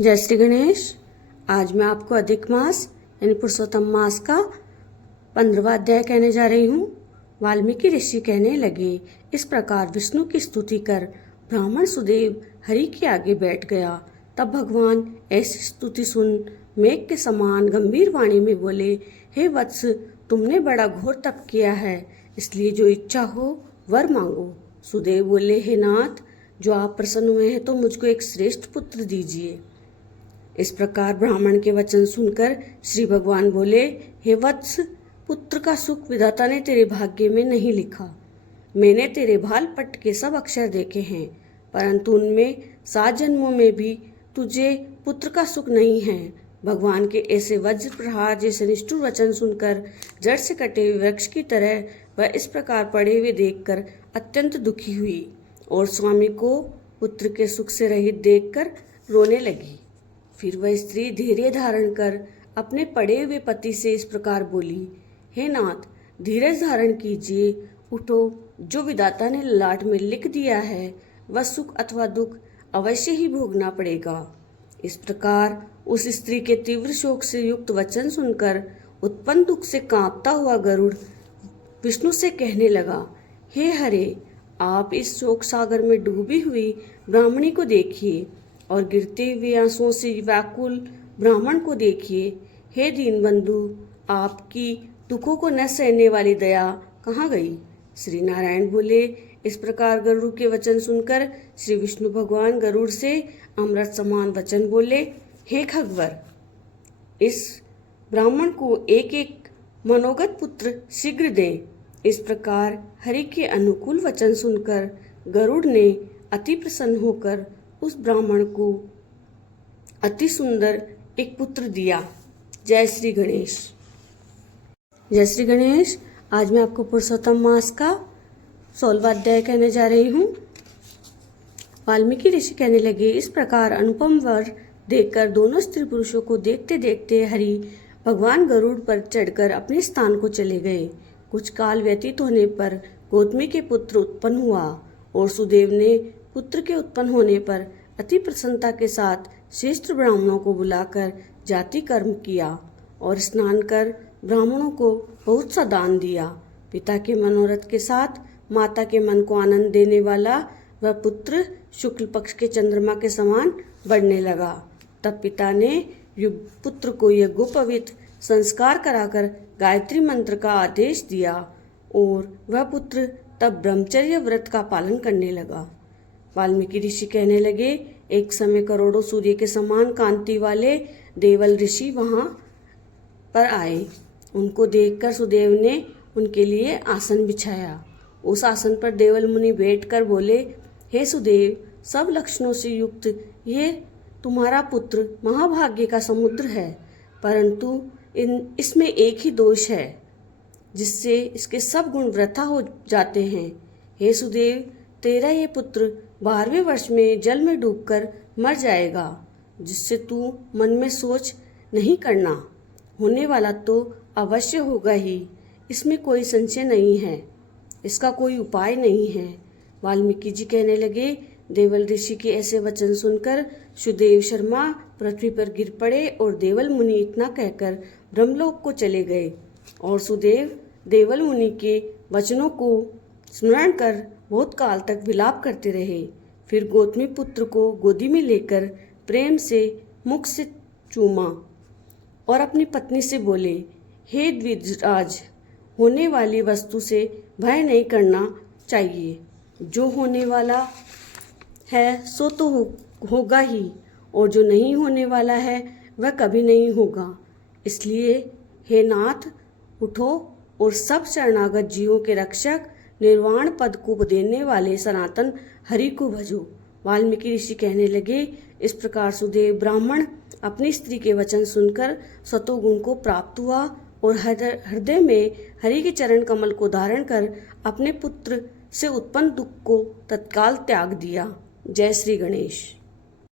जय श्री गणेश। आज मैं आपको अधिक मास यानी पुरुषोत्तम मास का 15वां अध्याय कहने जा रही हूँ। वाल्मीकि ऋषि कहने लगे, इस प्रकार विष्णु की स्तुति कर ब्राह्मण सुदेव हरि के आगे बैठ गया। तब भगवान ऐसी स्तुति सुन मेघ के समान गंभीर वाणी में बोले, हे वत्स, तुमने बड़ा घोर तप किया है, इसलिए जो इच्छा हो वर मांगो। सुदेव बोले, हे नाथ, जो आप प्रसन्न हुए हैं तो मुझको एक श्रेष्ठ पुत्र दीजिए। इस प्रकार ब्राह्मण के वचन सुनकर श्री भगवान बोले, हे वत्स, पुत्र का सुख विधाता ने तेरे भाग्य में नहीं लिखा। मैंने तेरे भाल पट्ट के सब अक्षर देखे हैं, परंतु उनमें 7 जन्मों में भी तुझे पुत्र का सुख नहीं है। भगवान के ऐसे वज्र प्रहार जैसे निष्ठुर वचन सुनकर जड़ से कटे हुए वृक्ष की तरह वह इस प्रकार पड़े हुए देखकर अत्यंत दुखी हुई और स्वामी को पुत्र के सुख से रहित देखकर रोने लगी। फिर वह स्त्री धैर्य धारण कर अपने पड़े हुए पति से इस प्रकार बोली, हे नाथ, धीरज धारण कीजिए, उठो। जो विधाता ने ललाट में लिख दिया है वह सुख अथवा दुख अवश्य ही भोगना पड़ेगा। इस प्रकार उस स्त्री के तीव्र शोक से युक्त वचन सुनकर उत्पन्न दुख से कांपता हुआ गरुड़ विष्णु से कहने लगा, हे हरे, आप इस शोक सागर में डूबी हुई ब्राह्मणी को देखिए और गिरते हुए आंसुओं से व्याकुल ब्राह्मण को देखिए। हे दीनबंधु, आपकी दुखों को न सहने वाली दया कहाँ गई? श्री नारायण बोले, इस प्रकार गरुड़ के वचन सुनकर श्री विष्णु भगवान गरुड़ से अमृत समान वचन बोले, हे खगवर, इस ब्राह्मण को एक एक मनोगत पुत्र शीघ्र दें। इस प्रकार हरि के अनुकूल वचन सुनकर गरुड़ ने अति प्रसन्न होकर उस ब्राह्मण को अति सुंदर एक पुत्र दिया। जय श्री गणेश। जय श्री गणेश। आज मैं आपको पुरुषोत्तम मास का 16वां अध्याय कहने जा रही हूँ। वाल्मीकि ऋषि कहने लगे, इस प्रकार अनुपम वर देखकर दोनों स्त्री पुरुषों को देखते देखते हरि भगवान गरुड़ पर चढ़कर अपने स्थान को चले गए। कुछ काल व्यतीत होने पर गौतमी के पुत्र उत्पन्न हुआ और सुदेव ने पुत्र के उत्पन्न होने पर अति प्रसन्नता के साथ श्रेष्ठ ब्राह्मणों को बुलाकर जाति कर्म किया और स्नान कर ब्राह्मणों को बहुत सा दान दिया। पिता के मनोरथ के साथ माता के मन को आनंद देने वाला वह पुत्र शुक्ल पक्ष के चंद्रमा के समान बढ़ने लगा। तब पिता ने पुत्र को यज्ञोपवीत संस्कार कराकर गायत्री मंत्र का आदेश दिया और वह पुत्र तब ब्रह्मचर्य व्रत का पालन करने लगा। वाल्मीकि ऋषि कहने लगे, एक समय करोड़ों सूर्य के समान कांति वाले देवल ऋषि वहां पर आए। उनको देखकर सुदेव ने उनके लिए आसन बिछाया। उस आसन पर देवल मुनि बैठकर बोले, हे सुदेव, सब लक्षणों से युक्त ये तुम्हारा पुत्र महाभाग्य का समुद्र है, परंतु इसमें एक ही दोष है जिससे इसके सब गुण वृथा हो जाते हैं। हे सुदेव, तेरा ये पुत्र 12वें वर्ष में जल में डूबकर मर जाएगा, जिससे तू मन में सोच नहीं करना। होने वाला तो अवश्य होगा ही, इसमें कोई संशय नहीं है, इसका कोई उपाय नहीं है। वाल्मीकि जी कहने लगे, देवल ऋषि के ऐसे वचन सुनकर सुदेव शर्मा पृथ्वी पर गिर पड़े और देवल मुनि इतना कहकर ब्रह्मलोक को चले गए। और सुदेव देवल मुनि के वचनों को स्मरण कर बहुत काल तक विलाप करते रहे। फिर गौतमी पुत्र को गोदी में लेकर प्रेम से मुख से चूमा और अपनी पत्नी से बोले, हे द्विजराज, होने वाली वस्तु से भय नहीं करना चाहिए। जो होने वाला है सो तो होगा ही, और जो नहीं होने वाला है वह कभी नहीं होगा। इसलिए हे नाथ, उठो और सब शरणागत जीवों के रक्षक निर्वाण पद को देने वाले सनातन हरि को भजो। वाल्मीकि ऋषि कहने लगे, इस प्रकार सुदेव ब्राह्मण अपनी स्त्री के वचन सुनकर सतोगुण को प्राप्त हुआ और हृदय में हरि के चरण कमल को धारण कर अपने पुत्र से उत्पन्न दुख को तत्काल त्याग दिया। जय श्री गणेश।